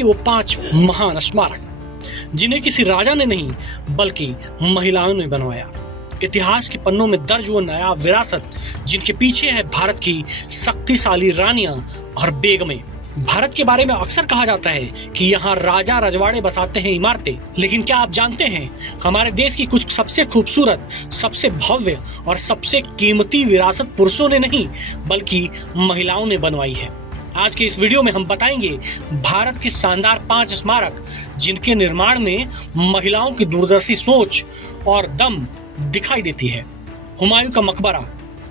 के वो 5 महान स्मारक जिन्हें किसी राजा ने नहीं बल्कि महिलाओं ने बनवाया। इतिहास के पन्नों में दर्ज वो नया विरासत जिनके पीछे है भारत की शक्तिशाली रानियां और बेगमें। भारत के बारे में अक्सर कहा जाता है कि यहाँ राजा रजवाड़े बसाते हैं इमारतें, लेकिन क्या आप जानते हैं हमारे देश की कुछ सबसे खूबसूरत, सबसे भव्य और सबसे कीमती विरासत पुरुषों ने नहीं बल्कि महिलाओं ने बनवाई है। आज के इस वीडियो में हम बताएंगे भारत के शानदार 5 स्मारक जिनके निर्माण में महिलाओं की दूरदर्शी सोच और दम दिखाई देती है। हुमायूं का मकबरा,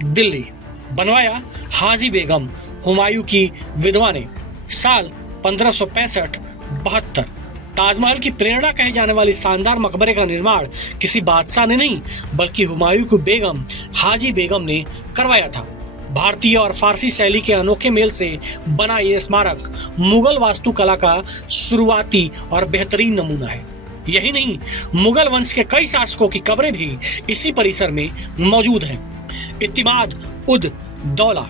दिल्ली, बनवाया हाजी बेगम, हुमायूं की विधवा ने, साल 1565-72। ताजमहल की प्रेरणा कहे जाने वाली शानदार मकबरे का निर्माण किसी बादशाह ने नहीं बल्कि हुमायूं की बेगम हाजी बेगम ने करवाया था। भारतीय और फारसी शैली के अनोखे मेल से बना ये स्मारक मुगल वास्तुकला का शुरुआती और बेहतरीन नमूना है। यही नहीं, मुगल वंश के कई शासकों की कब्रें भी इसी परिसर में मौजूद हैं। इत्तिमाद उद दौला,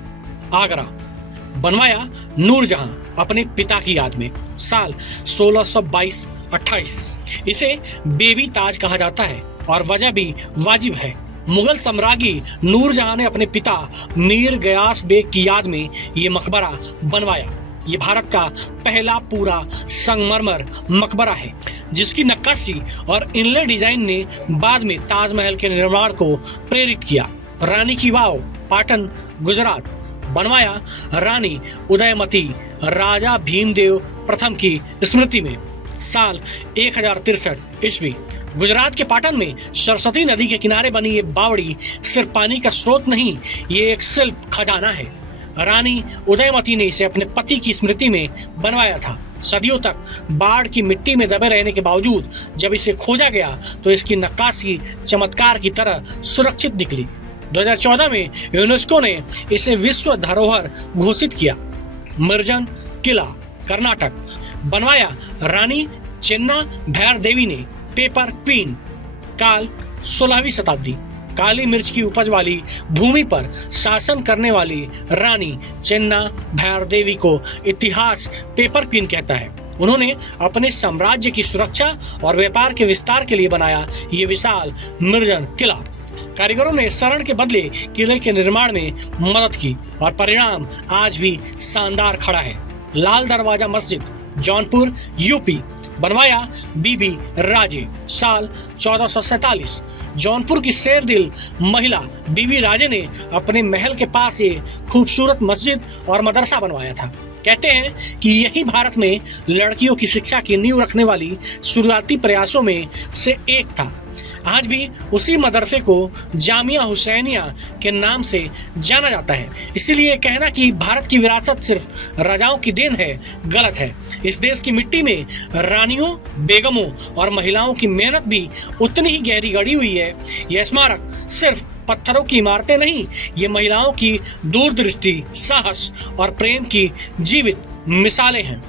आगरा, बनवाया नूरजहां अपने पिता की याद में, साल 1622-28। इसे बेबी ताज कहा जाता है और वजह भी वाजिब है। मुगल सम्राज्ञी नूरजहां ने अपने पिता मीर गयास बेग की याद में ये मकबरा बनवाया। ये भारत का पहला पूरा संगमरमर मकबरा है जिसकी नक्काशी और इनले डिजाइन ने बाद में ताजमहल के निर्माण को प्रेरित किया। रानी की वाव, पाटन, गुजरात, बनवाया रानी उदयमती राजा भीमदेव प्रथम की स्मृति में, साल 1063 ईस्वी। गुजरात के पाटन में सरस्वती नदी के किनारे बनी ये बावड़ी सिर्फ पानी का स्रोत नहीं, ये एक शिल्प खजाना है। रानी उदयमती ने इसे अपने पति की स्मृति में बनवाया था। सदियों तक बाढ़ की मिट्टी में दबे रहने के बावजूद जब इसे खोजा गया तो इसकी नक्काशी चमत्कार की तरह सुरक्षित निकली। 2014 में यूनेस्को ने इसे विश्व धरोहर घोषित किया। मिर्जन किला, कर्नाटक, बनवाया रानी चेन्ना भैर देवी ने, पेपर क्वीन, काल 16वीं शताब्दी। काली मिर्च की उपज वाली भूमि पर शासन करने वाली रानी चेन्ना भैर देवी को इतिहास पेपर क्वीन कहता है। उन्होंने अपने साम्राज्य की सुरक्षा और व्यापार के विस्तार के लिए बनाया ये विशाल मिर्जन किला। कारीगरों ने शरण के बदले किले के निर्माण में मदद की और परिणाम आज भी शानदार खड़ा है। लाल दरवाजा मस्जिद, जौनपुर, यूपी, बनवाया बीबी राजे, साल 1447। जौनपुर की शेरदिल महिला बीबी राजे ने अपने महल के पास ये खूबसूरत मस्जिद और मदरसा बनवाया था। कहते हैं कि यही भारत में लड़कियों की शिक्षा की नींव रखने वाली शुरुआती प्रयासों में से एक था। आज भी उसी मदरसे को जामिया हुसैनिया के नाम से जाना जाता है। इसीलिए कहना कि भारत की विरासत सिर्फ राजाओं की देन है गलत है। इस देश की मिट्टी में रानियों, बेगमों और महिलाओं की मेहनत भी उतनी ही गहरी गड़ी हुई है। यह स्मारक सिर्फ पत्थरों की इमारतें नहीं, ये महिलाओं की दूरदृष्टि, साहस और प्रेम की जीवित मिसालें हैं।